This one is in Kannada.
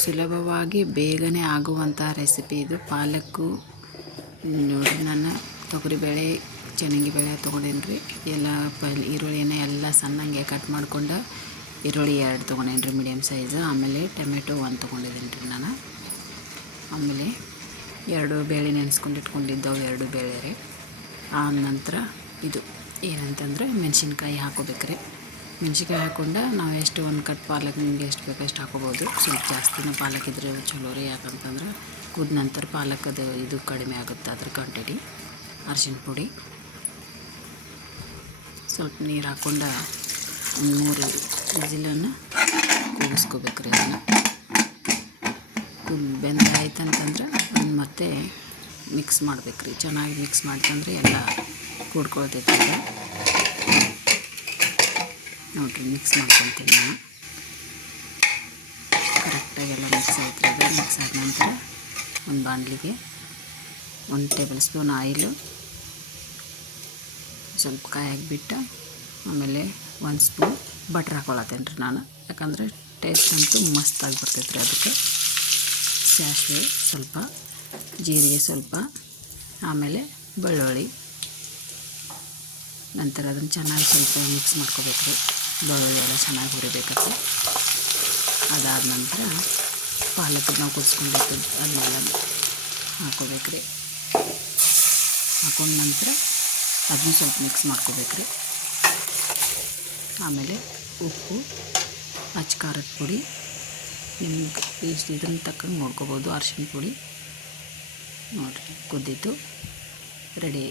ಸುಲಭವಾಗಿ ಬೇಗನೆ ಆಗುವಂಥ ರೆಸಿಪಿ ಇದು. ಪಾಲಕ್ಕು ನೋಡಿ, ನಾನು ತೊಗರಿಬೇಳೆ ಚೆನ್ನಾಗಿ ತೊಗೊಂಡೇನಿ ರೀ. ಎಲ್ಲ ಈರುಳ್ಳಿನ ಎಲ್ಲ ಸಣ್ಣಂಗೆ ಕಟ್ ಮಾಡ್ಕೊಂಡು ಈರುಳ್ಳಿ 2 ತೊಗೊಂಡೇನಿ ರೀ ಮೀಡಿಯಮ್ ಸೈಜ್. ಆಮೇಲೆ ಟೊಮೆಟೊ 1 ತೊಗೊಂಡಿದ್ದೀನಿ ರೀ ನಾನು. ಆಮೇಲೆ 2 ಬೇಳೆ ನೆನೆಸ್ಕೊಂಡು ಇಟ್ಕೊಂಡಿದ್ದವು 2 ಬೇಳೆ ರೀ. ಆ ನಂತರ ಇದು ಏನಂತಂದ್ರೆ ಮೆಣಸಿನ್ಕಾಯಿ ಹಾಕೋಬೇಕ್ರಿ. ಮೆಣಸಿನ್ಕಾಯಿ ಹಾಕ್ಕೊಂಡು ನಾವು ಎಷ್ಟು ಒಂದು ಕಟ್ ಪಾಲಕ್ ನಿಮಗೆ ಎಷ್ಟು ಬೇಕೋ ಅಷ್ಟು ಹಾಕೋಬೋದು. ಸ್ವಲ್ಪ ಜಾಸ್ತಿನ ಪಾಲಕ್ ಇದ್ರೆ ಚಲೋ ರೀ, ಯಾಕಂತಂದ್ರೆ ಕುದ ನಂತರ ಪಾಲಕದು ಇದು ಕಡಿಮೆ ಆಗುತ್ತೆ ಅದ್ರ ಕ್ವಾಂಟಿಟಿ. ಅರಿಶಿನ ಪುಡಿ ಸ್ವಲ್ಪ ನೀರು ಹಾಕ್ಕೊಂಡು ಒಂದು 3 ವಿಸಿಲನ್ನು ಕೂಗಿಸ್ಕೋಬೇಕ್ರಿ. ಅದನ್ನು ಬೆಂದ ಆಯ್ತಂತಂದ್ರೆ ಅದನ್ನು ಮತ್ತೆ ಮಿಕ್ಸ್ ಮಾಡ್ಬೇಕ್ರಿ. ಚೆನ್ನಾಗಿ ಮಿಕ್ಸ್ ಮಾಡ್ತಂದ್ರೆ ಎಲ್ಲ ಕೂಡ್ಕೊಳ್ತೈತಿ. ನೋಡಿರಿ, ಮಿಕ್ಸ್ ಮಾಡ್ಕೊತೀನಿ ನಾನು. ಕರೆಕ್ಟಾಗೆಲ್ಲ ಮಿಕ್ಸ್ ಆಯ್ತು. ಅದು ಮಿಕ್ಸ್ ಆದ ನಂತರ ಒಂದು ಬಾಣಲಿಗೆ 1 ಟೇಬಲ್ ಸ್ಪೂನ್ ಆಯಿಲು ಸ್ವಲ್ಪ ಕಾಯಾಗಿಬಿಟ್ಟು, ಆಮೇಲೆ 1 ಸ್ಪೂನ್ ಬಟ್ರ್ ಹಾಕೊಳತ್ತೇನೆ ರೀ ನಾನು. ಯಾಕಂದರೆ ಟೇಸ್ಟ್ ಅಂತೂ ಮಸ್ತಾಗಿ ಬರ್ತೈತೆ ರೀ. ಅದಕ್ಕೆ ಸಾಸಿವೆ ಸ್ವಲ್ಪ, ಜೀರಿಗೆ ಸ್ವಲ್ಪ, ಆಮೇಲೆ ಬೆಳ್ಳುಳ್ಳಿ. ನಂತರ ಅದನ್ನು ಚೆನ್ನಾಗಿ ಸ್ವಲ್ಪ ಮಿಕ್ಸ್ ಮಾಡ್ಕೋಬೇಕು ರೀ. ಬೆಳ್ಳುಳ್ಳಿ ಎಲ್ಲ ಚೆನ್ನಾಗಿ ಹುರಿಬೇಕಂತ. ಅದಾದ ನಂತರ ಪಾಲಕ್ ನಾವು ಕುದಿಸ್ಕೊಂಡಿರ್ತೀವಿ ಅದನ್ನೆಲ್ಲ ಹಾಕೋಬೇಕು ರೀ. ಹಾಕೊಂಡ ನಂತರ ಅದನ್ನು ಸ್ವಲ್ಪ ಮಿಕ್ಸ್ ಮಾಡ್ಕೋಬೇಕು ರೀ. ಆಮೇಲೆ ಉಪ್ಪು, ಅಚ್ಚ ಖಾರದ ಪುಡಿ, ನಿಮ್ಗೆ ಇದನ್ನು ತಕ್ಕಂಗೆ ನೋಡ್ಕೋಬೋದು. ಅರಿಶಿನ ಪುಡಿ ನೋಡಿರಿ, ಕುದ್ದಿದ್ದು ರೆಡಿ.